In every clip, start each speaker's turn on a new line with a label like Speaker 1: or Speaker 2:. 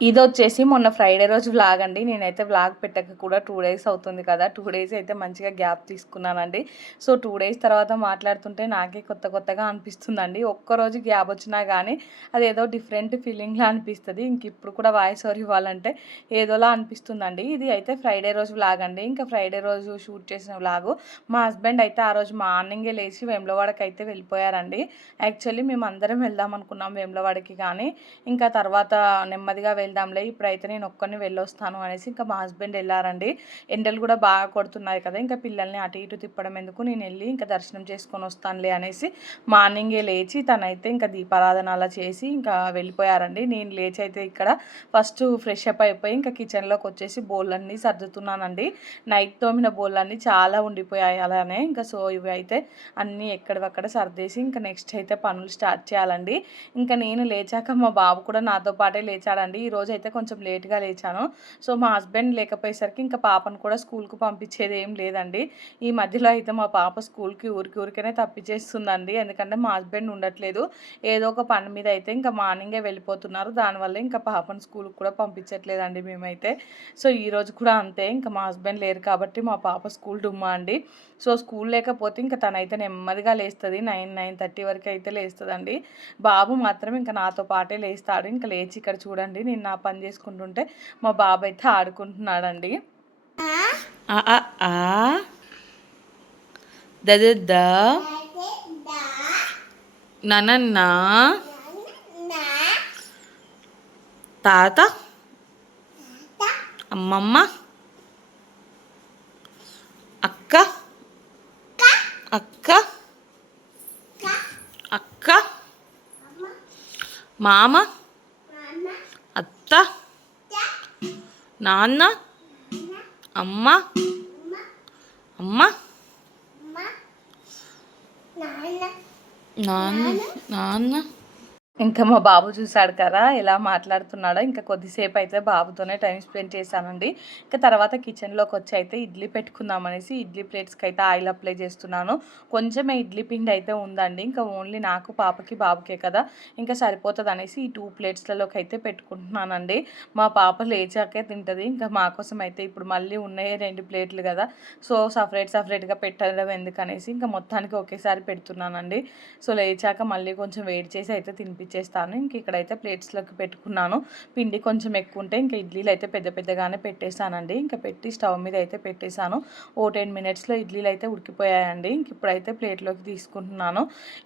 Speaker 1: ఇది వచ్చేసి మొన్న ఫ్రైడే రోజు వ్లాగ్ అండి. నేనైతే వ్లాగ్ పెట్టక కూడా టూ డేస్ అవుతుంది కదా. టూ డేస్ అయితే మంచిగా గ్యాప్ తీసుకున్నానండి. సో టూ డేస్ తర్వాత మాట్లాడుతుంటే నాకే కొత్త కొత్తగా అనిపిస్తుందండి. ఒక్కరోజు గ్యాప్ వచ్చినా కానీ అది ఏదో డిఫరెంట్ ఫీలింగ్లా అనిపిస్తుంది. ఇంక ఇప్పుడు కూడా వాయిస్ ఓవర్ ఇవ్వాలంటే ఏదోలా అనిపిస్తుందండి. ఇది అయితే ఫ్రైడే రోజు వ్లాగ్ అండి. ఇంకా ఫ్రైడే రోజు షూట్ చేసిన వ్లాగు మా హస్బెండ్ అయితే ఆ రోజు మార్నింగే లేచి వేములవాడకి అయితే వెళ్ళిపోయారండి. యాక్చువల్లీ మేము అందరం వెళ్దాం అనుకున్నాం వేములవాడకి కానీ ఇంకా తర్వాత నెమ్మదిగా వెళ్దాంలే ఇప్పుడైతే నేను ఒక్కరిని వెళ్ళొస్తాను అనేసి ఇంకా మా హస్బెండ్ వెళ్ళారండి. ఎండలు కూడా బాగా కొడుతున్నాయి కదా ఇంకా పిల్లల్ని అటు ఇటు తిప్పడం ఎందుకు? నేను వెళ్ళి ఇంకా దర్శనం చేసుకొని వస్తానులే అనేసి మార్నింగే లేచి తనైతే ఇంకా దీపారాధన అలా చేసి ఇంకా వెళ్ళిపోయారండి. నేను లేచి అయితే ఇక్కడ ఫస్ట్ ఫ్రెష్ అప్ అయిపోయి ఇంకా కిచెన్లోకి వచ్చేసి బోళ్ళన్నీ సర్దుతున్నానండి. నైట్ తోమిన బోళ్ళన్నీ చాలా ఉండిపోయాయి అలానే. ఇంకా సో ఇవి అయితే అన్నీ ఎక్కడవక్కడ సర్దేసి ఇంకా నెక్స్ట్ అయితే పనులు స్టార్ట్ చేయాలండి. ఇంకా నేను లేచాక మా బాబు కూడా నాతో పాటే లేచాడండి. ఈరోజు అయితే కొంచెం లేట్గా లేచాను. సో మా హస్బెండ్ లేకపోయేసరికి ఇంకా పాపను కూడా స్కూల్కి పంపించేది ఏం లేదండి. ఈ మధ్యలో అయితే మా పాప స్కూల్కి ఊరికి ఊరికనే తప్పించేస్తుందండి. ఎందుకంటే మా హస్బెండ్ ఉండట్లేదు. ఏదో ఒక పని మీద అయితే ఇంకా మార్నింగే వెళ్ళిపోతున్నారు. దానివల్ల ఇంకా పాపను స్కూల్కి కూడా పంపించట్లేదండి మేమైతే. సో ఈరోజు కూడా అంతే. ఇంకా మా హస్బెండ్ లేరు కాబట్టి మా పాప స్కూల్ డుమ్మా అండి. సో స్కూల్ లేకపోతే ఇంకా తనైతే నెమ్మదిగా లేస్తుంది. నైన్ నైన్ థర్టీ వరకు అయితే లేస్తుందండి. బాబు మాత్రం ఇంకా నాతో పాటే లేస్తాడు. ఇంకా లేచి ఇక్కడ చూడండి. నేను నా పని చేసుకుంటుంటే మా బాబు అయితే ఆడుకుంటున్నాడండి దద నన్న తాత. అమ్మమ్మ. అక్క. అక్క. అక్క. మామ. అత్త నాన్న అమ్మ అమ్మ నాన్న నాన్న ఇంకా మా బాబు చూశాడు కదా ఎలా మాట్లాడుతున్నాడో. ఇంకా కొద్దిసేపు అయితే బాబుతోనే టైం స్పెండ్ చేశానండి. ఇంకా తర్వాత కిచెన్లోకి వచ్చి అయితే ఇడ్లీ పెట్టుకుందాం అనేసి ఇడ్లీ ప్లేట్స్కి అయితే ఆయిల్ అప్లై చేస్తున్నాను. కొంచెమే ఇడ్లీ పిండి అయితే ఉందండి. ఇంకా ఓన్లీ నాకు పాపకి బాబుకే కదా. ఇంకా సరిపోతుంది అనేసి ఈ టూ ప్లేట్స్లలోకి అయితే పెట్టుకుంటున్నానండి. మా పాప లేచాకే తింటుంది. ఇంకా మా కోసం అయితే ఇప్పుడు మళ్ళీ ఉన్నాయి రెండు ప్లేట్లు కదా. సో సపరేట్ సపరేట్గా పెట్టడం ఎందుకనేసి ఇంకా మొత్తానికి ఒకేసారి పెడుతున్నానండి. సో లేచాక మళ్ళీ కొంచెం వేడి చేసి అయితే తినిపి చేస్తాను. ఇంక ఇక్కడైతే ప్లేట్స్లోకి పెట్టుకున్నాను. పిండి కొంచెం ఎక్కువ ఉంటే ఇంకా ఇడ్లీలు అయితే పెద్ద పెద్దగానే పెట్టేశానండి. ఇంకా పెట్టి స్టవ్ మీద అయితే పెట్టేశాను. ఓ టెన్ మినిట్స్లో ఇడ్లీలు అయితే ఉడికిపోయాయండి. ఇంక ఇప్పుడైతే ప్లేట్లోకి తీసుకుంటున్నాను.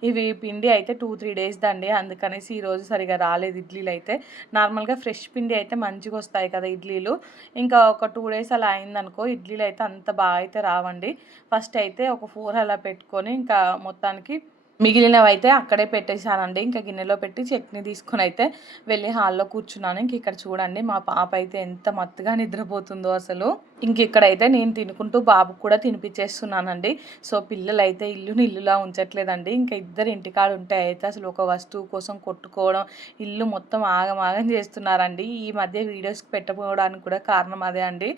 Speaker 1: ఇవి పిండి అయితే టూ త్రీ డేస్ దండి. అందుకనేసి ఈరోజు సరిగా రాలేదు ఇడ్లీలు అయితే నార్మల్గా ఫ్రెష్ పిండి అయితే మంచిగా వస్తాయి కదా ఇడ్లీలు. ఇంకా ఒక టూ డేస్ అలా అయిందనుకో ఇడ్లీలు అయితే అంత బాగా అయితే రావండి. ఫస్ట్ అయితే ఒక ఫోర్ అలా పెట్టుకొని ఇంకా మొత్తానికి మిగిలినవి అయితే అక్కడే పెట్టేశానండి. ఇంకా గిన్నెలో పెట్టి చట్నీ తీసుకొని అయితే వెళ్ళి హాల్లో కూర్చున్నాను. ఇంక ఇక్కడ చూడండి మా పాప అయితే ఎంత మత్తుగా నిద్రపోతుందో అసలు. ఇంక ఇక్కడైతే నేను తినుకుంటూ బాబుకు కూడా తినిపించేస్తున్నానండి సో పిల్లలు అయితే ఇల్లుని ఇల్లులా ఉంచట్లేదండి. ఇంకా ఇద్దరు ఇంటికాడ ఉంటే అయితే అసలు ఒక వస్తువు కోసం కొట్టుకోవడం ఇల్లు మొత్తం ఆగమాగం చేస్తున్నారండి. ఈ మధ్య వీడియోస్కి పెట్టకపోవడానికి కూడా కారణం అదే అండి.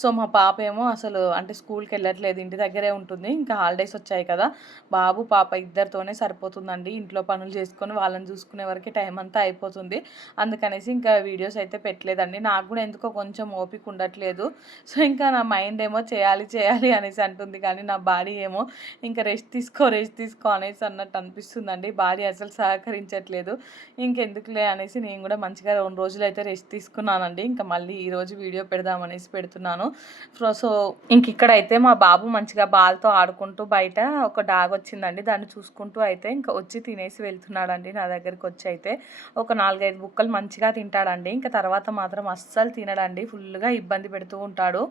Speaker 1: సో మా పాప ఏమో అసలు అంటే స్కూల్కి వెళ్ళట్లేదు ఇంటి దగ్గరే ఉంటుంది. ఇంకా హాలిడేస్ వచ్చాయి కదా. బాబు పాప ఇద్దరితోనే సరిపోతుందండి. ఇంట్లో పనులు చేసుకొని వాళ్ళని చూసుకునే వరకు టైం అంతా అయిపోతుంది. అందుకనేసి ఇంకా వీడియోస్ అయితే పెట్టలేదండి. నాకు కూడా ఎందుకో కొంచెం ఓపిక ఉండట్లేదు. సో ఇంకా నా మైండ్ ఏమో చేయాలి చేయాలి అనేసి అంటుంది. కానీ నా బాడీ ఏమో ఇంకా రెస్ట్ తీసుకో రెస్ట్ తీసుకో అనేసి అన్నట్టు అనిపిస్తుందండి. బాడీ అసలు సహకరించట్లేదు. ఇంకెందుకులే అనేసి నేను కూడా మంచిగా రెండు రోజులు అయితే రెస్ట్ తీసుకున్నానండి. ఇంకా మళ్ళీ ఈరోజు వీడియో పెడదామనేసి పెడుతున్నాను. సో ఇంక ఇక్కడైతే మా బాబు మంచిగా బాల్తో ఆడుకుంటూ బయట ఒక డాగ్ వచ్చిందండి. దాన్ని చూసుకుంటూ అయితే ఇంకా వచ్చి తినేసి వెళ్తున్నాడండి నా దగ్గరికి వచ్చి అయితే. ఒక నాలుగైదు బుక్కలు మంచిగా తింటాడండి. ఇంకా తర్వాత మాత్రం అస్సలు తినడండి. ఫుల్గా ఇబ్బంది పెడుతూ ఉంటాడు.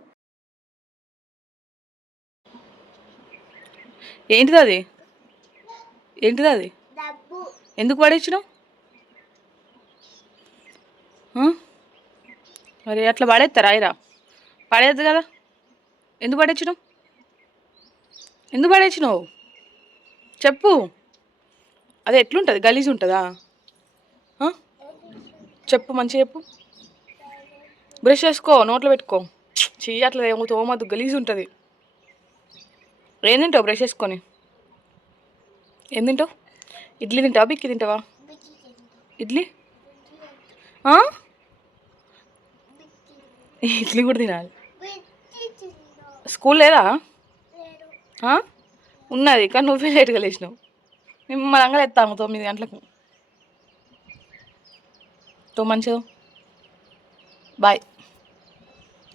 Speaker 1: ఏంటిది అది? ఏంటిది అది? ఎందుకు పడేసినావు? మరి అట్లా పడేస్తారా? ఇరా పడేయద్దు కదా. ఎందుకు పడేసినావు? ఎందుకు పడేసినావు? చెప్పు. అదే ఎట్లుంటుంది? గలీజ్ ఉంటుందా? చెప్పు మంచిగా చెప్పు. బ్రష్ చేసుకో నోట్లో పెట్టుకో. చెయ్యి అట్లా ఏమో తోమద్దు. గలీజ్ ఉంటుంది. ఏం తింటావు బ్రష్ చేసుకొని? ఏం తింటావు? ఇడ్లీ తింటావా? బిక్కి తింటావా? ఇడ్లీ? ఇడ్లీ కూడా తినాలి. స్కూల్ లేదా? ఉన్నది కానీ నువ్వే లేట్గా లేచినావు. నిమ్మలంగా ఎత్తాము తొమ్మిది గంటలకు. తో మంచిదో బాయ్.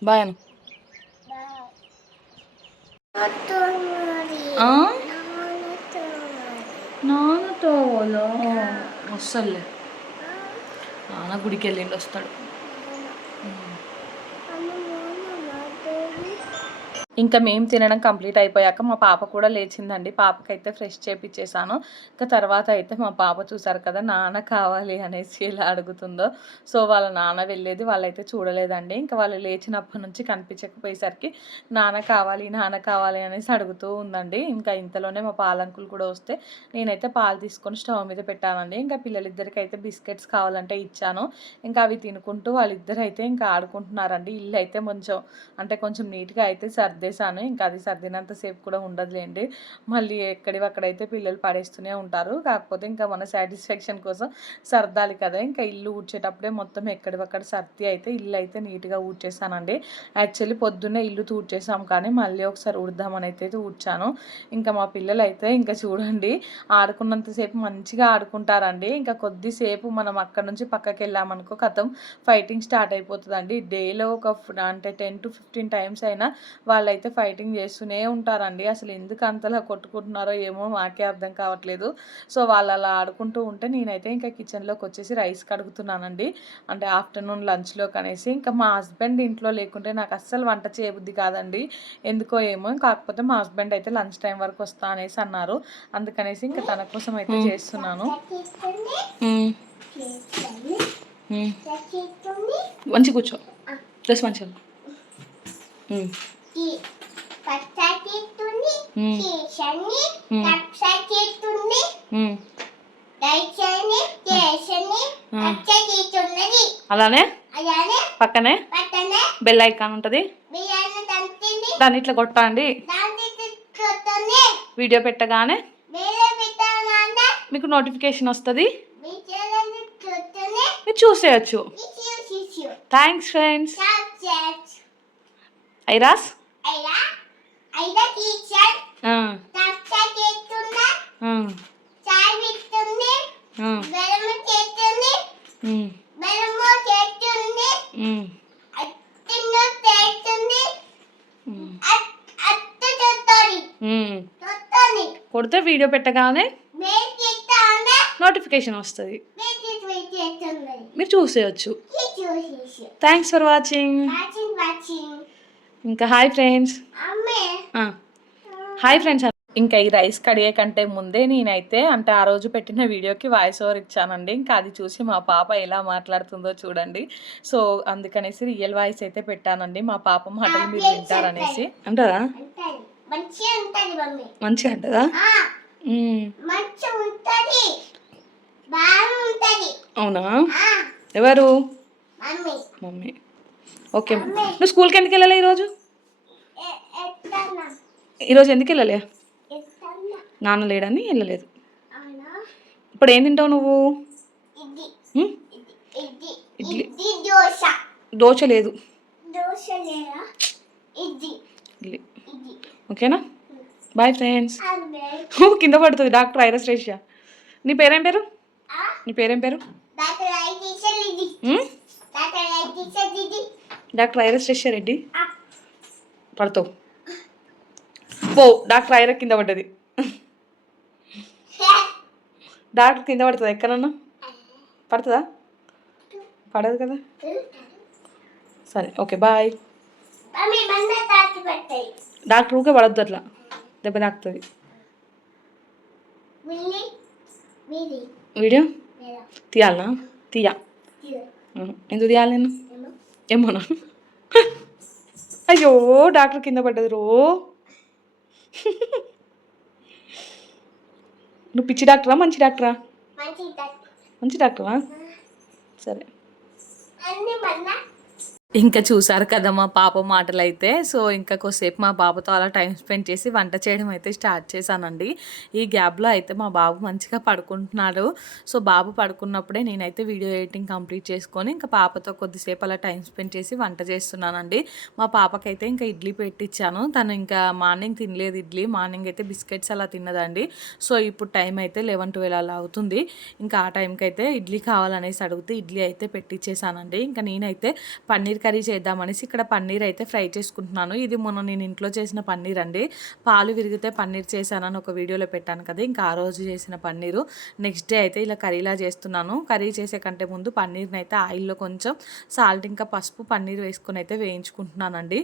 Speaker 1: బాయ్ అను. నాన్నతో వస్తాడులే నాన్న గుడికి వెళ్ళిండి వస్తాడు. ఇంకా మేము తినడం కంప్లీట్ అయిపోయాక మా పాప కూడా లేచిందండి. పాపకైతే ఫ్రెష్ చేపించేసాను ఇంకా తర్వాత అయితే మా పాప చూసారు కదా నాన్న కావాలి అనేసి ఇలా అడుగుతుందో. సో వాళ్ళ నాన్న వెళ్ళేది వాళ్ళైతే చూడలేదండి. ఇంకా వాళ్ళు లేచినప్పటి నుంచి కనిపించకపోయేసరికి నాన్న కావాలి నాన్న కావాలి అనేసి అడుగుతూ ఉందండి. ఇంకా ఇంతలోనే మా పాలంకులు కూడా వస్తే నేనైతే పాలు తీసుకొని స్టవ్ మీద పెట్టానండి. ఇంకా పిల్లలిద్దరికి అయితే బిస్కెట్స్ కావాలంటే ఇచ్చాను. ఇంకా అవి తినుకుంటూ వాళ్ళిద్దరు అయితే ఇంకా ఆడుకుంటున్నారండి. ఇల్లు అయితే కొంచెం అంటే కొంచెం నీట్గా అయితే సర్దేశాను. ఇంకా అది సర్దినంతసేపు కూడా ఉండదులేండి. మళ్ళీ ఎక్కడి అక్కడైతే పిల్లలు పడేస్తూనే ఉంటారు. కాకపోతే ఇంకా మన సాటిస్ఫాక్షన్ కోసం సర్దాలి కదా. ఇంకా ఇల్లు ఊడ్చేటప్పుడే మొత్తం ఎక్కడివక్కడ సర్ది అయితే ఇల్లు అయితే నీట్గా ఊడ్చేసానండి యాక్చువల్లీ పొద్దున్నే ఇల్లు తూడ్చేసాం కానీ మళ్ళీ ఒకసారి ఉడదామని అయితే ఊడ్చాను ఇంకా మా పిల్లలు అయితే ఇంకా చూడండి ఆడుకున్నంతసేపు మంచిగా ఆడుకుంటారండి. ఇంకా కొద్దిసేపు మనం అక్కడ నుంచి పక్కకి వెళ్ళామనుకో కథం ఫైటింగ్ స్టార్ట్ అయిపోతుందండి. డేలో ఒక అంటే టెన్ టు ఫిఫ్టీన్ టైమ్స్ అయినా వాళ్ళైతే ఫైటింగ్ చేస్తూనే ఉంటారండి. అసలు ఎందుకు అంతలా కొట్టుకుంటున్నారో ఏమో మాకే అర్థం కావట్లేదు. సో వాళ్ళు అలా ఆడుకుంటూ ఉంటే నేనైతే ఇంకా కిచెన్లోకి వచ్చేసి రైస్ కడుగుతున్నానండి. అంటే ఆఫ్టర్నూన్ లంచ్లోకి అనేసి. ఇంకా మా హస్బెండ్ ఇంట్లో లేకుంటే నాకు అస్సలు వంట చేయబుద్ధి కాదండి. ఎందుకో ఏమో. కాకపోతే మా హస్బెండ్ అయితే లంచ్ టైం వరకు వస్తా అనేసి అన్నారు. అందుకనేసి ఇంకా తన కోసం అయితే చేస్తున్నాను. మంచి కూర్చో. డ్రెస్ మంచిగా. అలానే?
Speaker 2: అలానే?
Speaker 1: పక్కనే?
Speaker 2: పక్కనే?
Speaker 1: బెల్ ఐకాన్ ఉంటుంది. దాన్ని ఇట్లా కొట్టండి. వీడియో పెట్టగానే? మీకు నోటిఫికేషన్ వస్తుంది? మీరు చూసేయచ్చు. Thanks friends Airas? కొడితే వీడియో పెట్టగానే నోటిఫికేషన్ వస్తుంది. మీరు చూసేయచ్చు. థ్యాంక్స్ ఫర్ వాచింగ్ ఇంకా హాయ్ ఫ్రెండ్స్. హాయ్ ఫ్రెండ్స్ ఇంకా ఈ రైస్ కడిగే కంటే ముందే నేనైతే అంటే ఆ రోజు పెట్టిన వీడియోకి వాయిస్ ఓవర్ ఇచ్చానండి. ఇంకా అది చూసి మా పాప ఎలా మాట్లాడుతుందో చూడండి. సో అందుకనేసి రియల్ వాయిస్ అయితే పెట్టానండి. మా పాప మాటలు మీరు వింటారనేసి. అంటారా
Speaker 2: అంటది? మంచిగా
Speaker 1: అంటదా అవునా? ఎవరు?
Speaker 2: మమ్మీ.
Speaker 1: మమ్మీ. ఓకే. నువ్వు స్కూల్కి ఎందుకు వెళ్ళాలి ఈరోజు? ఈరోజు ఎందుకు వెళ్ళలే? నాన్న లేడని వెళ్ళలేదు. ఇప్పుడు ఏం తింటావు నువ్వు? ఇడ్లీ.
Speaker 2: దోశ.
Speaker 1: దోశ లేదు. ఓకేనా? బాయ్ ఫ్రెండ్స్ కింద పడుతుంది డాక్టర్ ఐరస్ రేషియా. నీ పేరేం పేరు? నీ పేరేం పేరు?
Speaker 2: డాక్టర్
Speaker 1: ఐరస్ రేషియా రెడ్డి. పడతావు. పో డాక్టర్ ఐర కింద పడ్డది. డాక్టర్ కింద పడుతుంది ఎక్కడన్నా? పడుతుందా? పడదు కదా. సరే ఓకే బాయ్. డాక్టర్ ఊకే పడద్దు అట్లా. దెబ్బ తాకుతుంది. వీడియో? తీయాలనా తీయా. ఎందుకు తీయాలి నేను?
Speaker 2: ఏమో.
Speaker 1: ఏమోనా? అయ్యో డాక్టర్ కింద పడ్డది రో నువ్వు పిచ్చి డాక్టరా మంచి డాక్టరా?
Speaker 2: మంచి
Speaker 1: డాక్టరా. సరే. ఇంకా చూసారు కదా మా పాప మాటలు అయితే సో ఇంకా కొద్దిసేపు మా బాబుతో అలా టైం స్పెండ్ చేసి వంట చేయడం అయితే స్టార్ట్ చేశానండి. ఈ గ్యాప్లో అయితే మా బాబు మంచిగా పడుకుంటున్నాడు. సో బాబు పడుకున్నప్పుడే నేనైతే వీడియో ఎడిటింగ్ కంప్లీట్ చేసుకొని ఇంకా పాపతో కొద్దిసేపు అలా టైం స్పెండ్ చేసి వంట చేస్తున్నానండి. మా పాపకైతే ఇంకా ఇడ్లీ పెట్టించాను తను ఇంకా మార్నింగ్ తినలేదు ఇడ్లీ మార్నింగ్ అయితే బిస్కెట్స్ అలా తిన్నదండి. సో ఇప్పుడు టైం అయితే లెవెన్ ట్వెల్వ్ అలా అవుతుంది. ఇంకా ఆ టైంకి అయితే ఇడ్లీ కావాలనేసి అడిగితే ఇడ్లీ అయితే పెట్టించేసానండి ఇంకా నేనైతే పన్నీర్ కర్రీ చేద్దామనేసి ఇక్కడ పన్నీర్ అయితే ఫ్రై చేసుకుంటున్నాను. ఇది మొన్న నేను ఇంట్లో చేసిన పన్నీర్ అండి. పాలు విరిగితే పన్నీర్ చేశానని ఒక వీడియోలో పెట్టాను కదా ఇంకా ఆ రోజు చేసిన పన్నీరు. నెక్స్ట్ డే అయితే ఇలా కర్రీలా చేస్తున్నాను. కర్రీ చేసే కంటే ముందు పన్నీర్ని అయితే ఆయిల్లో కొంచెం సాల్ట్ ఇంకా పసుపు పన్నీర్ వేసుకొని అయితే వేయించుకుంటున్నానండి.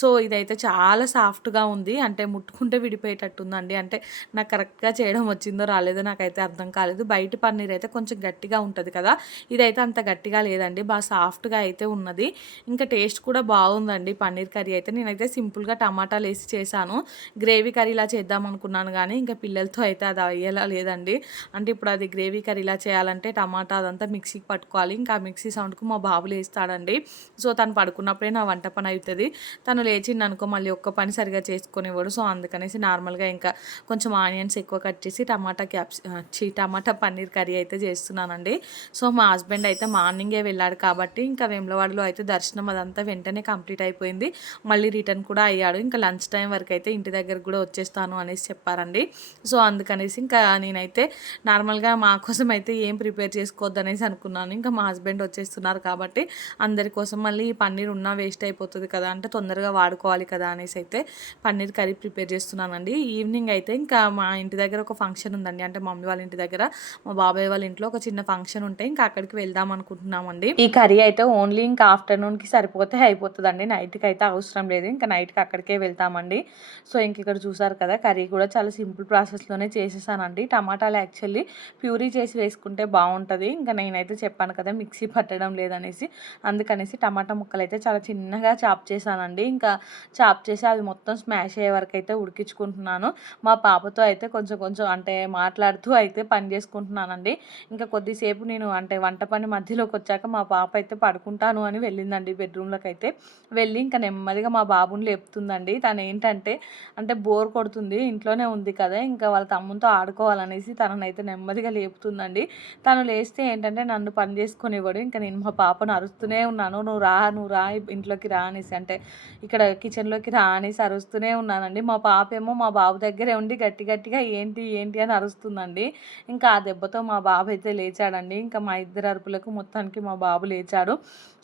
Speaker 1: సో ఇదైతే చాలా సాఫ్ట్గా ఉంది. అంటే ముట్టుకుంటే విడిపోయేటట్టుందండి. అంటే నాకు కరెక్ట్గా చేయడం వచ్చిందో రాలేదో నాకైతే అర్థం కాలేదు. బయట పన్నీర్ అయితే కొంచెం గట్టిగా ఉంటుంది కదా ఇదైతే అంత గట్టిగా లేదండి. బాగా సాఫ్ట్గా అయితే ఉన్నది. ఇంకా టేస్ట్ కూడా బాగుందండి పన్నీర్ కర్రీ అయితే. నేనైతే సింపుల్గా టమాటాలు వేసి చేశాను. గ్రేవీ కర్రీలా చేద్దాం అనుకున్నాను కానీ ఇంకా పిల్లలతో అయితే అది అయ్యేలా లేదండి. అంటే ఇప్పుడు అది గ్రేవీ కర్రీలా చేయాలంటే టమాటా అదంతా మిక్సీకి పట్టుకోవాలి. ఇంకా ఆ మిక్సీ సౌండ్కు మా బాబు లేస్తాడండి. సో తను పడుకున్నప్పుడే నా వంట పని అవుతుంది తను లేచింది అనుకో మళ్ళీ ఒక్క పని సరిగా చేసుకునేవాడు సో అందుకనేసి నార్మల్గా ఇంకా కొంచెం ఆనియన్స్ ఎక్కువ కట్ చేసి టమాటా క్యాప్స్ చి టమాటా పన్నీర్ కర్రీ అయితే చేస్తున్నానండి. సో మా హస్బెండ్ అయితే మార్నింగే వెళ్ళాడు కాబట్టి ఇంకా వేములవాడలో అయితే దర్శనం అదంతా వెంటనే కంప్లీట్ అయిపోయింది. మళ్ళీ రిటర్న్ కూడా అయ్యాడు. ఇంకా లంచ్ టైం వరకు అయితే ఇంటి దగ్గర కూడా వచ్చేస్తాను అనేసి చెప్పారండి. సో అందుకనేసి ఇంకా నేనైతే నార్మల్గా మా కోసం అయితే ఏం ప్రిపేర్ చేసుకోవద్దు అనేసి అనుకున్నాను. ఇంకా మా హస్బెండ్ వచ్చేస్తున్నారు కాబట్టి అందరి కోసం మళ్ళీ ఈ పన్నీర్ ఉన్నా వేస్ట్ అయిపోతుంది కదా అంటే తొందరగా వాడుకోవాలి కదా అనేసి అయితే పన్నీర్ కర్రీ ప్రిపేర్ చేస్తున్నానండి. ఈవినింగ్ అయితే ఇంకా మా ఇంటి దగ్గర ఒక ఫంక్షన్ ఉందండి. అంటే మమ్మీ వాళ్ళ ఇంటి దగ్గర మా బాబాయ్ వాళ్ళ ఇంట్లో ఒక చిన్న ఫంక్షన్ ఉంటే ఇంకా అక్కడికి వెళ్దాం అనుకుంటున్నామండి. ఈ కర్రీ అయితే ఓన్లీ ఇంకా ఆఫ్టర్నూన్ ఆఫ్టర్నూన్కి సరిపోతే అయిపోతుందండి. నైట్కి అయితే అవసరం లేదు. ఇంకా నైట్కి అక్కడికే వెళ్తామండి. సో ఇంక ఇక్కడ చూసారు కదా కర్రీ కూడా చాలా సింపుల్ ప్రాసెస్లోనే చేసేసానండి. టమాటాలు యాక్చువల్లీ ప్యూరీ చేసి వేసుకుంటే బాగుంటుంది ఇంకా నేనైతే చెప్పాను కదా మిక్సీ పట్టడం లేదనేసి. అందుకనేసి టమాటా ముక్కలు అయితే చాలా చిన్నగా చాప్ చేశానండి. ఇంకా చాప్ చేసి అది మొత్తం స్మాష్ అయ్యే వరకు అయితే ఉడికించుకుంటున్నాను. మా పాపతో అయితే కొంచెం కొంచెం అంటే మాట్లాడుతూ అయితే పని చేసుకుంటున్నానండి. ఇంకా కొద్దిసేపు నేను అంటే వంట పని మధ్యలోకి వచ్చాక మా పాప అయితే పడుకుంటాను అని వెళ్ళిందండి. బెడ్రూమ్లోకి అయితే వెళ్ళి ఇంకా నెమ్మదిగా మా బాబుని లేపుతుందండి. తను ఏంటంటే అంటే బోర్ కొడుతుంది ఇంట్లోనే ఉంది కదా ఇంకా వాళ్ళ తమ్ముతో ఆడుకోవాలనేసి తననైతే నెమ్మదిగా లేపుతుందండి. తను లేస్తే ఏంటంటే నన్ను పని చేసుకునేవాడు. ఇంకా నేను మా పాపను అరుస్తూనే ఉన్నాను. నువ్వు రా నువ్వు రా ఇంట్లోకి రా అనేసి అంటే ఇక్కడ కిచెన్లోకి రా అనేసి అరుస్తూనే ఉన్నానండి. మా పాప ఏమో మా బాబు దగ్గరే ఉండి గట్టి గట్టిగా ఏంటి ఏంటి అని అరుస్తుందండి. ఇంకా ఆ దెబ్బతో మా బాబు అయితే లేచాడండి. ఇంకా మా ఇద్దరు అరుపులకు మొత్తానికి మా బాబు లేచాడు.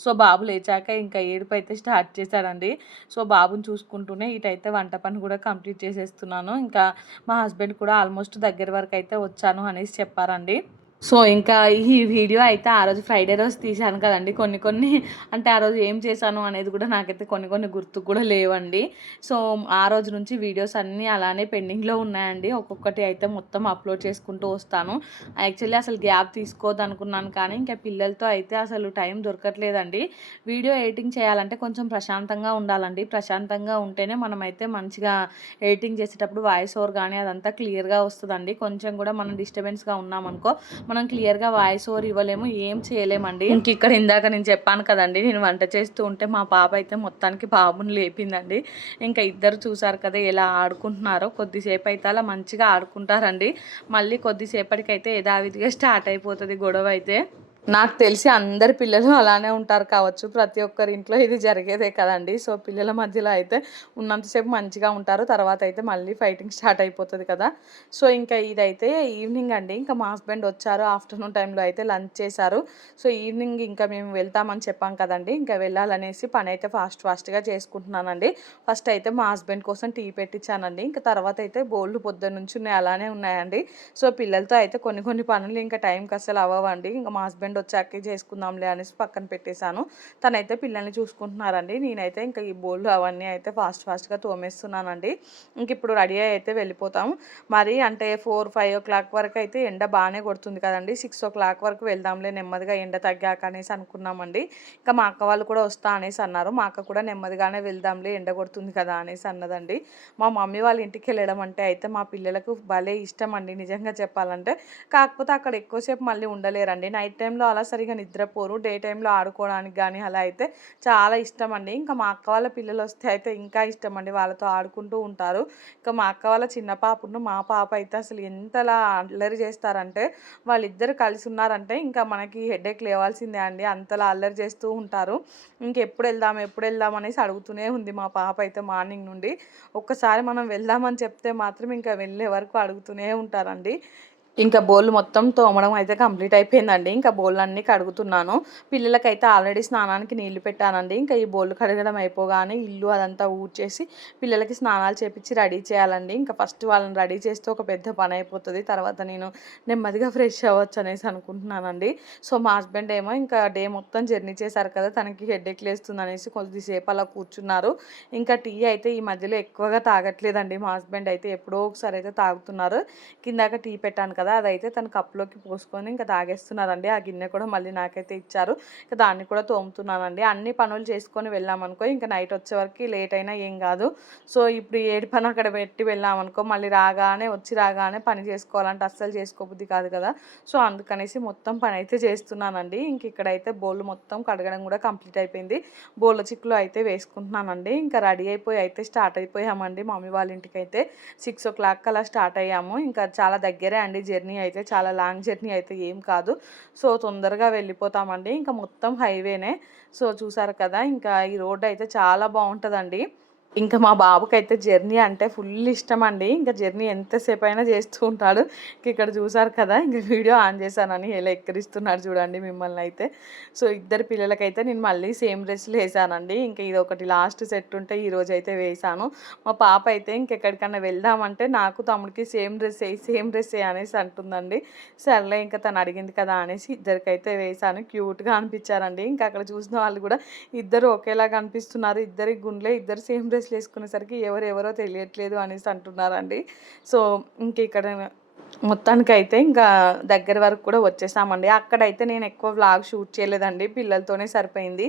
Speaker 1: సో బాబు వచ్చాక ఇంకా ఏడుపు అయితే స్టార్ట్ చేశాడండి. సో బాబుని చూసుకుంటూనే ఇటైతే వంట పని కూడా కంప్లీట్ చేసేస్తున్నాను. ఇంకా మా హస్బెండ్ కూడా ఆల్మోస్ట్ దగ్గర వరకు అయితే వచ్చాను అనేసి చెప్పారండి. సో ఇంకా ఈ వీడియో అయితే ఆ రోజు ఫ్రైడే రోజు తీశాను కదండి. కొన్ని కొన్ని అంటే ఆ రోజు ఏం చేశాను అనేది కూడా నాకైతే కొన్ని కొన్ని గుర్తు కూడా లేవండి. సో ఆ రోజు నుంచి వీడియోస్ అన్నీ అలానే పెండింగ్లో ఉన్నాయండి. ఒక్కొక్కటి అయితే మొత్తం అప్లోడ్ చేసుకుంటూ వస్తాను. యాక్చువల్లీ అసలు గ్యాప్ తీసుకోవద్దు అనుకున్నాను కానీ ఇంకా పిల్లలతో అయితే అసలు టైం దొరకట్లేదండి. వీడియో ఎడిటింగ్ చేయాలంటే కొంచెం ప్రశాంతంగా ఉండాలండి. ప్రశాంతంగా ఉంటేనే మనమైతే మంచిగా ఎడిటింగ్ చేసేటప్పుడు వాయిస్ ఓవర్ కానీ అదంతా క్లియర్గా వస్తుందండి. కొంచెం కూడా మనం డిస్టర్బెన్స్గా ఉన్నామనుకో మనం క్లియర్గా వాయిస్ ఓవర్ ఇవ్వలేము ఏం చేయలేమండి. ఇంక ఇక్కడ ఇందాక నేను చెప్పాను కదండి నేను వంట చేస్తూ ఉంటే మా పాప అయితే మొత్తానికి బాబుని లేపిందండి. ఇంకా ఇద్దరు చూసారు కదా ఎలా ఆడుకుంటున్నారో కొద్దిసేపు అయితే అలా మంచిగా ఆడుకుంటారండి. మళ్ళీ కొద్దిసేపటికైతే యథావిధిగా స్టార్ట్ అయిపోతుంది గొడవ అయితే. నాకు తెలిసి అందరి పిల్లలు అలానే ఉంటారు కావచ్చు. ప్రతి ఒక్కరి ఇంట్లో ఇది జరిగేదే కదండి. సో పిల్లల మధ్యలో అయితే ఉన్నంతసేపు మంచిగా ఉంటారు. తర్వాత అయితే మళ్ళీ ఫైటింగ్ స్టార్ట్ అయిపోతుంది కదా. సో ఇంకా ఇదైతే ఈవినింగ్ అండి. ఇంకా మా హస్బెండ్ వచ్చారు. ఆఫ్టర్నూన్ టైంలో అయితే లంచ్ చేశారు. సో ఈవినింగ్ ఇంకా మేము వెళ్తామని చెప్పాం కదండి. ఇంకా వెళ్ళాలనేసి పని అయితే ఫాస్ట్ ఫాస్ట్గా చేసుకుంటున్నానండి. ఫస్ట్ అయితే మా హస్బెండ్ కోసం టీ పెట్టించానండి. ఇంకా తర్వాత అయితే బోల్డ్ పొద్దున్న నుంచి ఉన్నాయి. అలానే ఉన్నాయండి. సో పిల్లలతో అయితే కొన్ని కొన్ని పనులు ఇంకా టైంకి అసలు అవ్వవండి. ఇంకా మా హస్బెండ్ హస్బెండ్ వచ్చాక చేసుకుందాంలే అనేసి పక్కన పెట్టేశాను. తనైతే పిల్లల్ని చూసుకుంటున్నారండి. నేనైతే ఇంకా ఈ బోళ్ళు అవన్నీ అయితే ఫాస్ట్ ఫాస్ట్గా తోమేస్తున్నానండి. ఇంక ఇప్పుడు రెడీ అయితే వెళ్ళిపోతాం మరి అంటే ఫోర్ ఫైవ్ ఓ క్లాక్ వరకు అయితే ఎండ బాగానే కొడుతుంది కదండి. సిక్స్ ఓ క్లాక్ వరకు వెళ్దాంలే నెమ్మదిగా ఎండ తగ్గాక అనేసి అనుకున్నామండి. ఇంకా మా అక్క వాళ్ళు కూడా వస్తా అనేసి అన్నారు. మా అక్క కూడా నెమ్మదిగానే వెళ్దాంలే ఎండ కొడుతుంది కదా అనేసి అన్నదండి. మా మమ్మీ వాళ్ళ ఇంటికి వెళ్ళడం అంటే అయితే మా పిల్లలకు భలే ఇష్టం అండి నిజంగా చెప్పాలంటే. కాకపోతే అక్కడ ఎక్కువసేపు మళ్ళీ ఉండలేరండి. నైట్ టైంలో అలా సరిగా నిద్రపోరు. డే టైంలో ఆడుకోవడానికి కానీ అలా అయితే చాలా ఇష్టం అండి ఇంకా మా అక్క వాళ్ళ పిల్లలు వస్తే అయితే ఇంకా ఇష్టం అండి వాళ్ళతో ఆడుకుంటూ ఉంటారు. ఇంకా మా అక్క వాళ్ళ చిన్న పాపను మా పాప అయితే అసలు ఎంతలా అల్లరి చేస్తారంటే వాళ్ళిద్దరు కలిసి ఉన్నారంటే ఇంకా మనకి హెడేక్ లేవాల్సిందే అండి. అంతలా అల్లరి చేస్తూ ఉంటారు. ఇంకెప్పుడు వెళ్దాం ఎప్పుడు వెళ్దాం అనేసి అడుగుతూనే ఉంది మా పాప అయితే మార్నింగ్ నుండి. ఒక్కసారి మనం వెళ్దామని చెప్తే మాత్రం ఇంకా వెళ్ళే వరకు అడుగుతూనే ఉంటారండి. ఇంకా బౌల్ మొత్తం తోమడం అయితే కంప్లీట్ అయిపోయిందండి. ఇంకా బౌల్ అన్నీ కడుగుతున్నాను. పిల్లలకైతే ఆల్రెడీ స్నానానికి నీళ్ళు పెట్టానండి. ఇంకా ఈ బౌల్ కడగడం అయిపోగానే ఇల్లు అదంతా ఊడ్చేసి పిల్లలకి స్నానాలు చేపించి రెడీ చేయాలండి. ఇంకా ఫస్ట్ వాళ్ళని రెడీ చేస్తే ఒక పెద్ద పని అయిపోతుంది. తర్వాత నేను నెమ్మదిగా ఫ్రెష్ అవ్వచ్చు అనేసి అనుకుంటున్నానండి. సో మా హస్బెండ్ ఏమో ఇంకా డే మొత్తం జర్నీ చేశారు కదా తనకి హెడేక్ లేస్తుంది అనేసి కొద్దిసేపు అలా కూర్చున్నారు. ఇంకా టీ అయితే ఈ మధ్యలో ఎక్కువగా తాగట్లేదండి. మా హస్బెండ్ అయితే ఎప్పుడో ఒకసారి అయితే తాగుతున్నారు. కిందాక టీ పెట్టాను కదా అదైతే తన కప్లోకి పోసుకొని ఇంకా తాగేస్తున్నారండి. ఆ గిన్నె కూడా మళ్ళీ నాకైతే ఇచ్చారు. ఇంకా దాన్ని కూడా తోముతున్నానండి. అన్ని పనులు చేసుకొని వెళ్ళామనుకో ఇంకా నైట్ వచ్చే వరకు లేట్ అయినా ఏం కాదు. సో ఇప్పుడు ఏడు పని అక్కడ పెట్టి వెళ్ళామనుకో మళ్ళీ రాగానే వచ్చి రాగానే పని చేసుకోవాలంటే అస్సలు చేసుకోబుద్ది కాదు కదా. సో అందుకనేసి మొత్తం పని అయితే చేస్తున్నానండి. ఇంక ఇక్కడైతే బోళ్ళు మొత్తం కడగడం కూడా కంప్లీట్ అయిపోయింది. బోళ్ళ చిక్కులు అయితే వేసుకుంటున్నానండి. ఇంకా రెడీ అయిపోయి అయితే స్టార్ట్ అయిపోయామండి. మమ్మీ వాళ్ళ ఇంటికి అయితే సిక్స్ ఓ క్లాక్ అలా స్టార్ట్ అయ్యాము. ఇంకా చాలా దగ్గరే అండి జర్నీ అయితే చాలా లాంగ్ జర్నీ అయితే ఏం కాదు. సో తొందరగా వెళ్ళిపోతామండి. ఇంకా మొత్తం హైవేనే. సో చూసారు కదా ఇంకా ఈ రోడ్ అయితే చాలా బాగుంటుందండి. ఇంకా మా బాబుకి అయితే జర్నీ అంటే ఫుల్ ఇష్టం అండి ఇంకా జర్నీ ఎంతసేపు అయినా చేస్తూ ఉంటాడు. ఇక్కడ చూసారు కదా ఇంకా వీడియో ఆన్ చేశానని ఎలా ఎక్కిరిస్తున్నాడు చూడండి మిమ్మల్ని అయితే. సో ఇద్దరు పిల్లలకైతే నేను మళ్ళీ సేమ్ డ్రెస్లు వేసానండి. ఇంకా ఇది ఒకటి లాస్ట్ సెట్ ఉంటే ఈ రోజు అయితే వేసాను. మా పాప అయితే ఇంకెక్కడికన్నా వెళ్దామంటే నాకు తమ్ముడికి సేమ్ డ్రెస్ వేయి సేమ్ డ్రెస్ వేయి అనేసి అంటుందండి. సర్లే ఇంకా తను అడిగింది కదా అనేసి ఇద్దరికైతే వేసాను. క్యూట్గా అనిపించారండి. ఇంకా అక్కడ చూసిన వాళ్ళు కూడా ఇద్దరు ఒకేలాగా అనిపిస్తున్నారు. ఇద్దరి గుండెలే ఇద్దరు సేమ్ డ్రెస్లు వేసుకునేసరికి ఎవరెవరో తెలియట్లేదు అనేసి అంటున్నారండి. సో ఇంక ఇక్కడ మొత్తానికి అయితే ఇంకా దగ్గర వరకు కూడా వచ్చేసామండి. అక్కడైతే నేను ఎక్కువ వ్లాగ్ షూట్ చేయలేదండి. పిల్లలతోనే సరిపోయింది.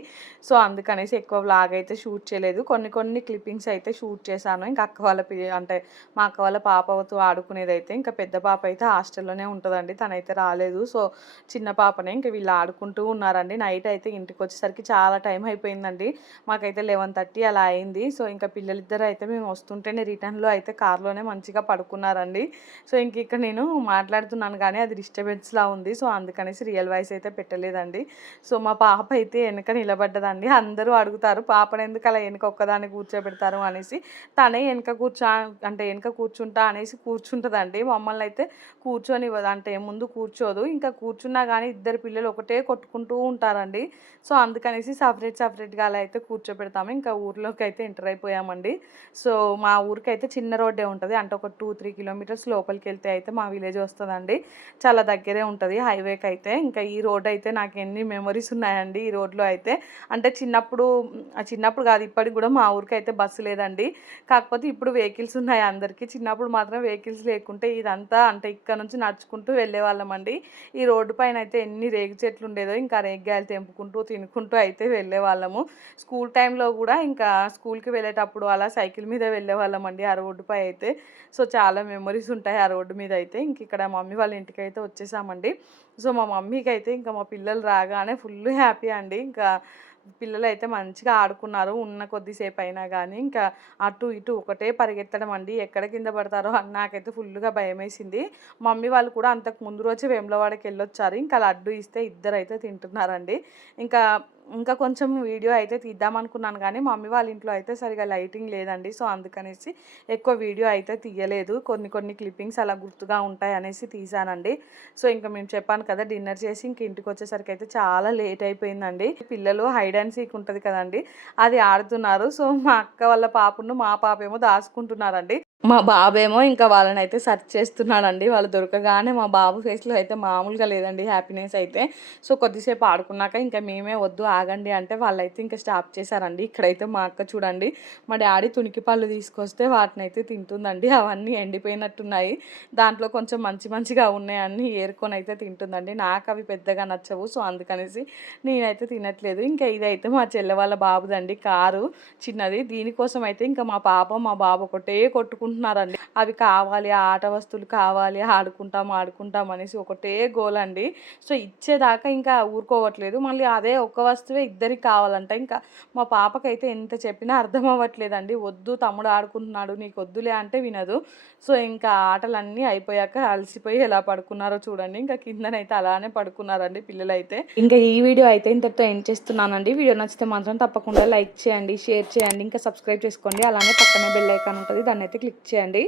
Speaker 1: సో అందుకనేసి ఎక్కువ వ్లాగ్ అయితే షూట్ చేయలేదు. కొన్ని కొన్ని క్లిప్పింగ్స్ అయితే షూట్ చేశాను. ఇంకా అక్క వాళ్ళ పి అంటే మా అక్క వాళ్ళ పాపతో ఆడుకునేది అయితే ఇంకా పెద్ద పాప అయితే హాస్టల్లోనే ఉంటుందండి. తనైతే రాలేదు. సో చిన్న పాపనే ఇంకా వీళ్ళు ఆడుకుంటూ ఉన్నారండి. నైట్ అయితే ఇంటికి వచ్చేసరికి చాలా టైం అయిపోయిందండి. మాకైతే లెవెన్ థర్టీ అలా అయింది. సో ఇంకా పిల్లలిద్దరు అయితే మేము వస్తుంటేనే రిటర్న్లో అయితే కార్లోనే మంచిగా పడుకున్నారండి. సో ఇంక ఇక్కడ నేను నేను మాట్లాడుతున్నాను కానీ అది డిస్టర్బెన్స్లా ఉంది. సో అందుకనేసి రియల్ వాయిస్ అయితే పెట్టలేదండి. సో మా పాప అయితే వెనక నిలబడ్డదండి. అందరూ అడుగుతారు పాపను ఎందుకు అలా వెనక ఒక్కదాన్ని కూర్చోబెడతారు? అనేసి. తనే వెనక కూర్చో అంటే వెనక కూర్చుంటా అనేసి కూర్చుంటుందండి. మమ్మల్ని అయితే కూర్చొని అంటే ముందు కూర్చోదు. ఇంకా కూర్చున్నా కానీ ఇద్దరు పిల్లలు ఒకటే కొట్టుకుంటూ ఉంటారండి. సో అందుకనేసి సపరేట్ సపరేట్గా అలా అయితే కూర్చోబెడతాము. ఇంకా ఊర్లోకి అయితే ఎంటర్ అయిపోయామండి. సో మా ఊరికి అయితే చిన్న రోడ్డే ఉంటుంది. అంటే ఒక టూ త్రీ కిలోమీటర్స్ లోపలికి వెళ్తే అయితే మా విలేజ్ వస్తుందండి. చాలా దగ్గరే ఉంటుంది హైవేకి అయితే ఇంకా ఈ రోడ్ అయితే నాకు ఎన్ని మెమరీస్ ఉన్నాయండి ఈ రోడ్లో అయితే. అంటే చిన్నప్పుడు చిన్నప్పుడు కాదు ఇప్పటికి కూడా మా ఊరికి అయితే బస్సు లేదండి. కాకపోతే ఇప్పుడు వెహికల్స్ ఉన్నాయి అందరికీ. చిన్నప్పుడు మాత్రం వెహికల్స్ లేకుంటే ఇదంతా అంటే ఇక్కడ నుంచి నడుచుకుంటూ వెళ్ళేవాళ్ళమండి. ఈ రోడ్డు పైన అయితే ఎన్ని రేగు చెట్లు ఉండేదో ఇంకా రేగ్గాయలు తెంపుకుంటూ తినుకుంటూ అయితే వెళ్ళే వాళ్ళము స్కూల్ టైంలో కూడా ఇంకా స్కూల్కి వెళ్ళేటప్పుడు అలా సైకిల్ మీద వెళ్ళే వాళ్ళమండి ఆ రోడ్డుపై అయితే. సో చాలా మెమరీస్ ఉంటాయి ఆ రోడ్డు మీద అయితే. ఇంక ఇక్కడ మమ్మీ వాళ్ళ ఇంటికి అయితే వచ్చేసామండి. సో మా మమ్మీకి అయితే ఇంకా మా పిల్లలు రాగానే ఫుల్ హ్యాపీ అండి. ఇంకా పిల్లలు అయితే మంచిగా ఆడుకున్నారు. ఉన్న కొద్దిసేపు అయినా కానీ ఇంకా అటు ఇటు ఒకటే పరిగెత్తడం అండి. ఎక్కడ కింద పడతారో అని నాకైతే ఫుల్గా భయం వేసింది మమ్మీ వాళ్ళు కూడా అంతకు ముందు రోజు వేములవాడకి వెళ్ళొచ్చారు ఇంకా లడ్డు ఇస్తే ఇద్దరైతే తింటున్నారండి. ఇంకా ఇంకా కొంచెం వీడియో అయితే తీద్దాం అనుకున్నాను కానీ మమ్మీ వాళ్ళ ఇంట్లో అయితే సరిగా లైటింగ్ లేదండి. సో అందుకనేసి ఎక్కువ వీడియో అయితే తీయలేదు. కొన్ని కొన్ని క్లిప్పింగ్స్ అలా గుర్తుగా ఉంటాయి అనేసి తీసానండి. సో ఇంకా మేము చెప్పాను కదా డిన్నర్ చేసి ఇంక ఇంటికి వచ్చేసరికి అయితే చాలా లేట్ అయిపోయిందండి. పిల్లలు హైడ్ అండ్ సీక్ ఉంటుంది కదండి అది ఆడుతున్నారు. సో మా అక్క వాళ్ళ పాపను మా పాప ఏమో దాచుకుంటున్నారండి. మా బాబేమో ఇంకా వాళ్ళని అయితే సెర్చ్ చేస్తున్నాడండి. వాళ్ళు దొరకగానే మా బాబు ఫేస్లో అయితే మామూలుగా లేదండి హ్యాపీనెస్ అయితే. సో కొద్దిసేపు ఆడుకున్నాక ఇంకా మేమే వద్దు ఆగండి అంటే వాళ్ళైతే ఇంకా స్టాప్ చేశారండి. ఇక్కడైతే మా అక్క చూడండి మా డాడీ తునికి పళ్ళు తీసుకొస్తే వాటిని అయితే తింటుందండి. అవన్నీ ఎండిపోయినట్టున్నాయి. దాంట్లో కొంచెం మంచి మంచిగా ఉన్నాయన్నీ ఏరుకొని అయితే తింటుందండి. నాకు అవి పెద్దగా నచ్చవు. సో అందుకనేసి నేనైతే తినట్లేదు. ఇంకా ఇదైతే మా చెల్లె వాళ్ళ బాబుదండి కారు చిన్నది. దీనికోసం అయితే ఇంకా మా పాప మా బాబు ఒకటే కొట్టుకుంటున్నారండి అవి కావాలి ఆట వస్తువులు కావాలి ఆడుకుంటాం ఆడుకుంటాం అనేసి ఒకటే గోల్ అండి. సో ఇచ్చేదాకా ఇంకా ఊరుకోవట్లేదు. మళ్ళీ అదే ఒక వస్తువే ఇద్దరికి కావాలంట. ఇంకా మా పాపకైతే ఎంత చెప్పినా అర్థం అవ్వట్లేదండి. వద్దు తమ్ముడు ఆడుకుంటున్నాడు నీకు వద్దులే అంటే వినదు. సో ఇంకా ఆటలన్నీ అయిపోయాక అలసిపోయి ఎలా పడుకున్నారో చూడండి. ఇంకా కిందనైతే అలానే పడుకున్నారండి పిల్లలైతే. ఇంకా ఈ వీడియో అయితే ఇంతటితో ఏం చేస్తున్నానండి. వీడియో నచ్చితే మాత్రం తప్పకుండా లైక్ చేయండి షేర్ చేయండి ఇంకా సబ్స్క్రైబ్ చేసుకోండి. అలానే పక్కనే బెల్ ఐకాన్ ఉంటుంది. దాన్ని అయితే క్లిక్ చేయండి